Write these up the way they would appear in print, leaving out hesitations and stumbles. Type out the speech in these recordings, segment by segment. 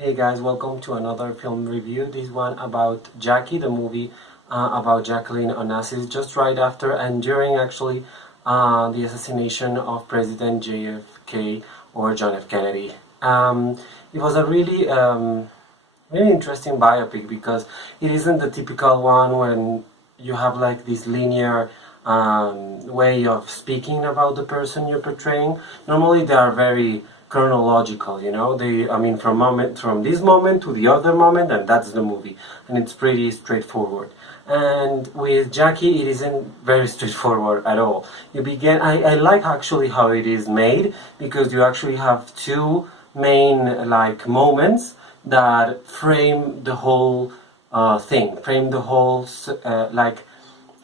Hey guys, welcome to another film review. This one about Jackie, the movie about Jacqueline Onassis, just right after and during actually the assassination of President JFK or John F. Kennedy. It was a really interesting biopic because it isn't the typical one when you have like this linear way of speaking about the person you're portraying. Normally they are very chronological, you know. From this moment to the other moment, and that's the movie, and it's pretty straightforward. And with Jackie, it isn't very straightforward at all. I like actually how it is made because you actually have two main like moments that frame the whole frame the whole like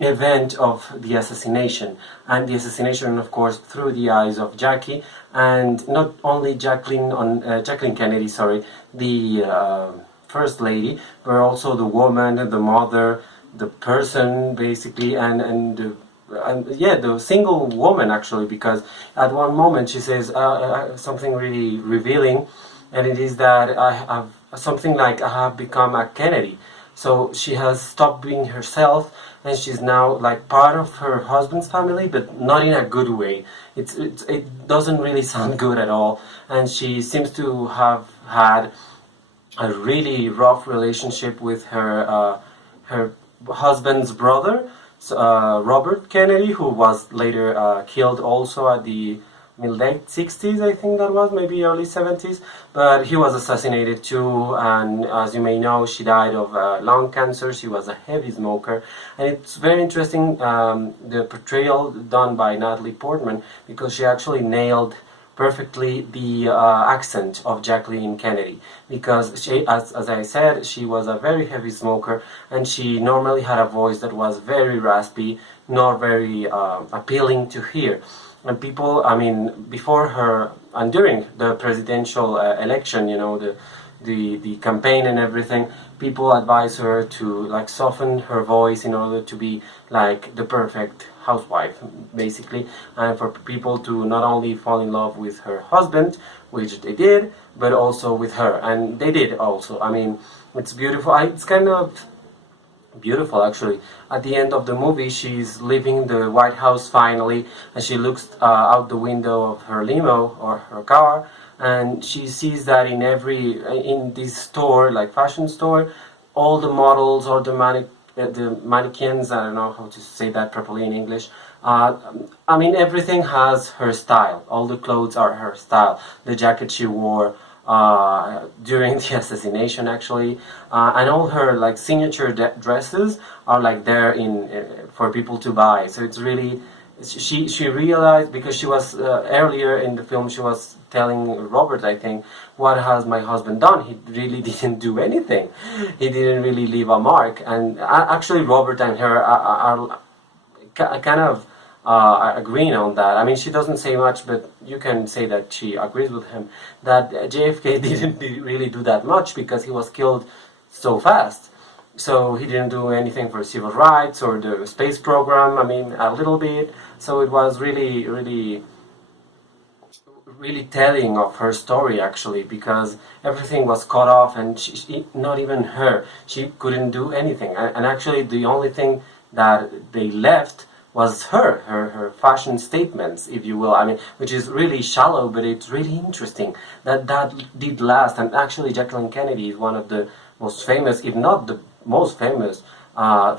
event of the assassination, and the assassination of course through the eyes of Jackie, and not only Jacqueline Kennedy, sorry, the first lady, but also the woman, the mother, the person basically, and yeah, the single woman actually, because at one moment she says something really revealing, and it is that I have something like I have become a Kennedy. So she has stopped being herself, and she's now like part of her husband's family, but not in a good way. It doesn't really sound good at all, and she seems to have had a really rough relationship with her husband's brother, Robert Kennedy, who was later killed also at the late 60s, I think that was, maybe early 70s, but he was assassinated too, and as you may know, she died of lung cancer. She was a heavy smoker, and it's very interesting, the portrayal done by Natalie Portman, because she actually nailed perfectly the accent of Jacqueline Kennedy, because she, as I said, she was a very heavy smoker, and she normally had a voice that was very raspy, not very appealing to hear. And people, I mean, before her and during the presidential election, you know, the campaign and everything, people advise her to like soften her voice in order to be like the perfect housewife, basically, and for people to not only fall in love with her husband, which they did, but also with her, and they did also. I mean, it's beautiful. It's kind of beautiful actually. At the end of the movie, she's leaving the White House finally, and she looks out the window of her limo or her car, and she sees that in this store, like fashion store, all the models or the mannequins, I don't know how to say that properly in English. I mean, everything has her style. All the clothes are her style. The jacket she wore during the assassination, actually, and all her like signature dresses are like there in for people to buy. So it's really, she realized, because she was earlier in the film she was telling Robert, I think, what has my husband done? He really didn't do anything. He didn't really leave a mark. And actually Robert and her are kind of agreeing on that. I mean, she doesn't say much, but you can say that she agrees with him that JFK didn't really do that much because he was killed so fast. So he didn't do anything for civil rights or the space program. I mean, a little bit. So it was really telling of her story actually, because everything was cut off, and not even her, she couldn't do anything, and actually the only thing that they left was her fashion statements, if you will. I mean, which is really shallow, but it's really interesting that did last. And actually Jacqueline Kennedy is one of the most famous, if not the most famous,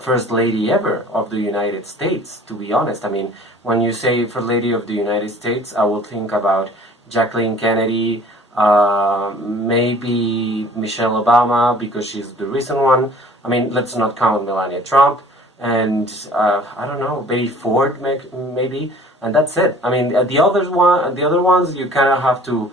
first lady ever of the United States, to be honest. I mean, when you say first lady of the United States, I will think about Jacqueline Kennedy, maybe Michelle Obama, because she's the recent one. I mean, let's not count Melania Trump, and I don't know, Betty Ford maybe, and that's it. I mean, the other ones you kind of have to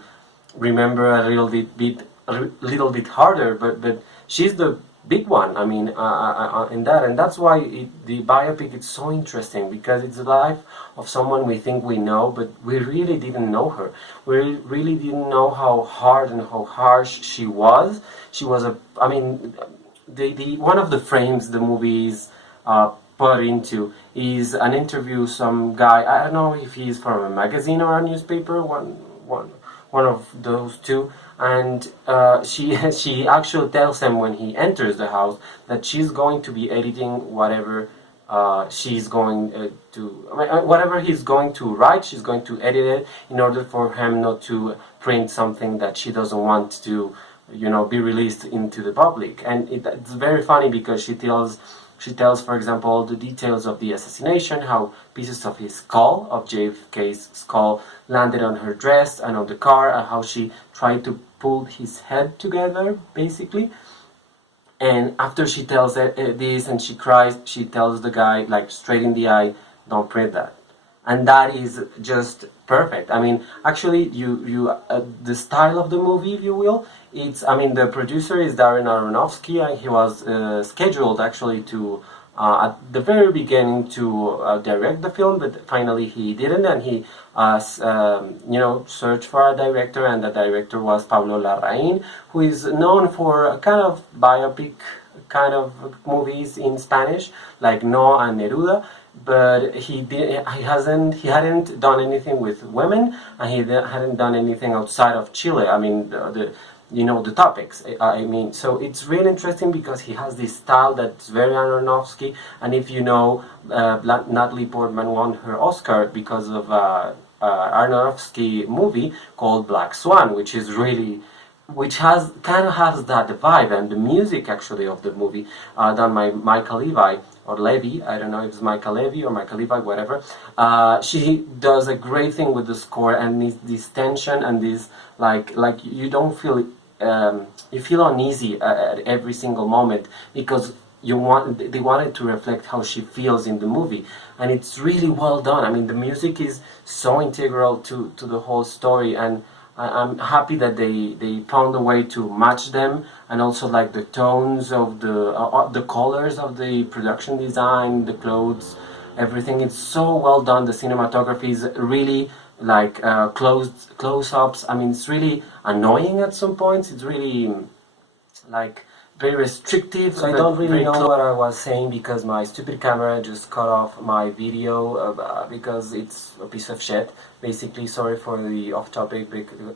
remember a little bit harder, but she's the big one. I mean, in that, and that's why the biopic is so interesting, because it's the life of someone we think we know, but we really didn't know her. We really didn't know how hard and how harsh she was. She was I mean, the one of the frames the movies put into is an interview some guy, I don't know if he's from a magazine or a newspaper, one of those two, and she actually tells him when he enters the house that she's going to be editing whatever she's going whatever he's going to write, she's going to edit it in order for him not to print something that she doesn't want to, be released into the public. And it's very funny because she tells, for example, all the details of the assassination, how pieces of his skull, of JFK's skull, landed on her dress and on the car, and how she tried to pull his head together, basically. And after she tells this and she cries, she tells the guy, like straight in the eye, don't print that. And that is just perfect. I mean, actually, the style of the movie, if you will, the producer is Darren Aronofsky, and he was scheduled actually to, at the very beginning, to direct the film, but finally he didn't, and he, searched for a director, and the director was Pablo Larraín, who is known for a kind of biopic kind of movies in Spanish, like No and Neruda. But he hadn't done anything with women, and he hadn't done anything outside of Chile. I mean, the topics. So it's really interesting because he has this style that's very Aronofsky. And if you know, Natalie Portman won her Oscar because of Aronofsky movie called Black Swan, which kind of has that vibe, and the music actually of the movie, done by Michael Levy, I don't know if it's Michael Levy or Michael Levi, whatever. She does a great thing with the score, and this tension and this like you don't feel you feel uneasy at every single moment because they wanted to reflect how she feels in the movie, and it's really well done. I mean, the music is so integral to the whole story, and I'm happy that they found a way to match them, and also like the tones of the colors of the production design, the clothes, everything. It's so well done. The cinematography is really like close-ups. I mean, it's really annoying at some points. It's really like very restrictive. So I don't really know what I was saying because my stupid camera just cut off my video because it's a piece of shit. Basically, sorry for the off-topic,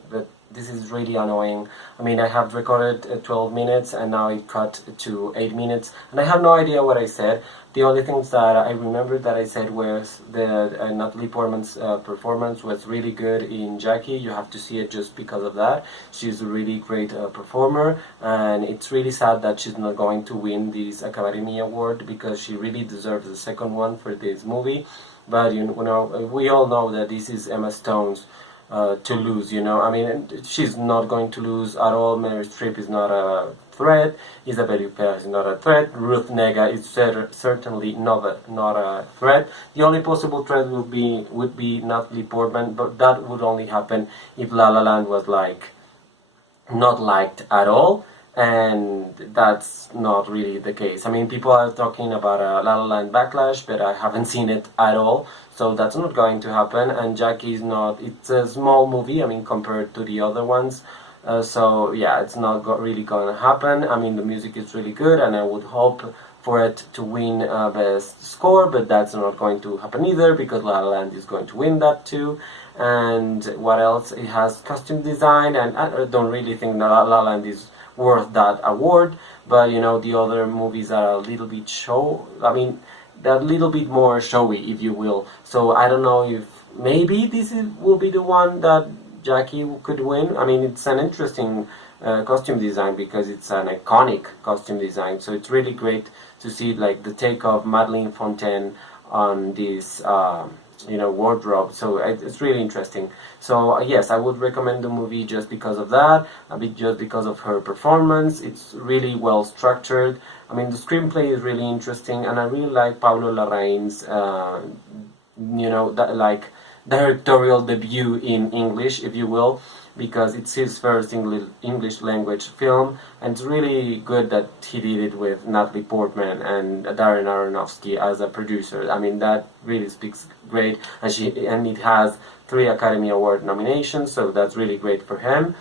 but this is really annoying. I mean, I have recorded 12 minutes and now it cut to 8 minutes, and I have no idea what I said. The only things that I remembered that I said was that Natalie Portman's performance was really good in Jackie. You have to see it just because of that. She's a really great performer, and it's really sad that she's not going to win this Academy Award because she really deserves the second one for this movie. But we all know that this is Emma Stone's to lose. I mean, she's not going to lose at all. Meryl Streep is not a threat. Isabelle Huppert is not a threat. Ruth Negga is certainly not a threat. The only possible threat would be Natalie Portman, but that would only happen if La La Land was not liked at all. And that's not really the case. I mean, people are talking about a La La Land backlash, but I haven't seen it at all, so that's not going to happen. And Jackie is not, it's a small movie, I mean, compared to the other ones, so yeah, it's not really going to happen. I mean, the music is really good, and I would hope for it to win Best Score, but that's not going to happen either, because La La Land is going to win that too. And what else? It has costume design, and I don't really think that La La Land is worth that award, but the other movies are a little bit they're a little bit more showy, if you will. So I don't know if maybe will be the one that Jackie could win. I mean, it's an interesting costume design because it's an iconic costume design, so it's really great to see like the take of Madeleine Fontaine on this wardrobe. So it's really interesting. So yes, I would recommend the movie just because of that, a bit just because of her performance. It's really well structured. I mean, the screenplay is really interesting, and I really like Pablo Larraín's directorial debut in English, if you will, because it's his first English language film, and it's really good that he did it with Natalie Portman and Darren Aronofsky as a producer. I mean, that really speaks great, and it has 3 Academy Award nominations, so that's really great for him.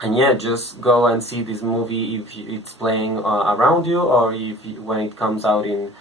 And yeah, just go and see this movie if it's playing around you, or when it comes out in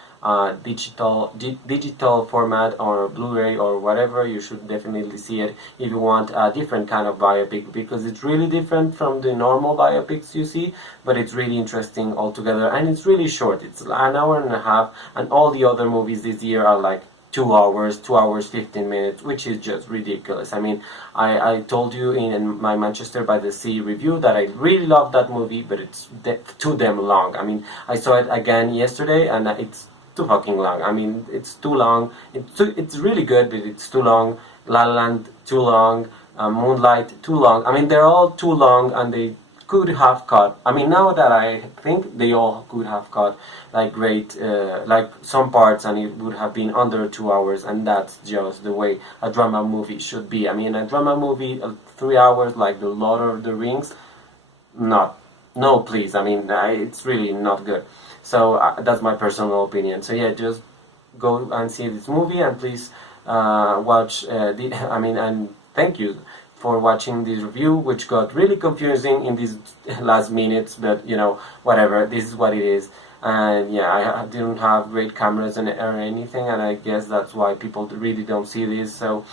digital format or Blu-ray or whatever, you should definitely see it if you want a different kind of biopic, because it's really different from the normal biopics you see, but it's really interesting altogether, and it's really short. It's an hour and a half, and all the other movies this year are like 2 hours, 2 hours 15 minutes, which is just ridiculous. I mean, I told you in my Manchester by the Sea review that I really loved that movie, but it's too damn long. I mean, I saw it again yesterday, and it's too fucking long. I mean, it's too long. It's really good, but it's too long. La La Land, too long. Moonlight, too long. I mean, they're all too long, and they could have cut. I mean, now that I think, they all could have cut like like some parts, and it would have been under 2 hours, and that's just the way a drama movie should be. I mean, a drama movie, 3 hours, like The Lord of the Rings, not, no, please. I mean, it's really not good. So that's my personal opinion. So yeah, just go and see this movie, and please watch I mean, and thank you for watching this review, which got really confusing in these last minutes, but you know, whatever, this is what it is. And yeah, I didn't have great cameras or anything, and I guess that's why people really don't see this, so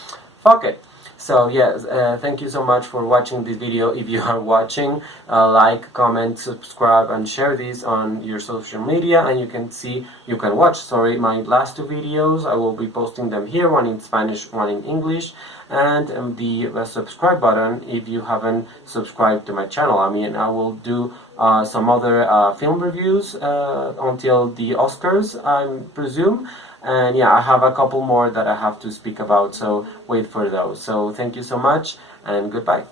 fuck it. So yes, thank you so much for watching this video. If you are watching, like, comment, subscribe, and share this on your social media. And you can watch, sorry, my last two videos. I will be posting them here, one in Spanish, one in English. And the subscribe button if you haven't subscribed to my channel. I mean, I will do some other film reviews until the Oscars, I presume. And yeah, I have a couple more that I have to speak about, so wait for those. So thank you so much, and goodbye.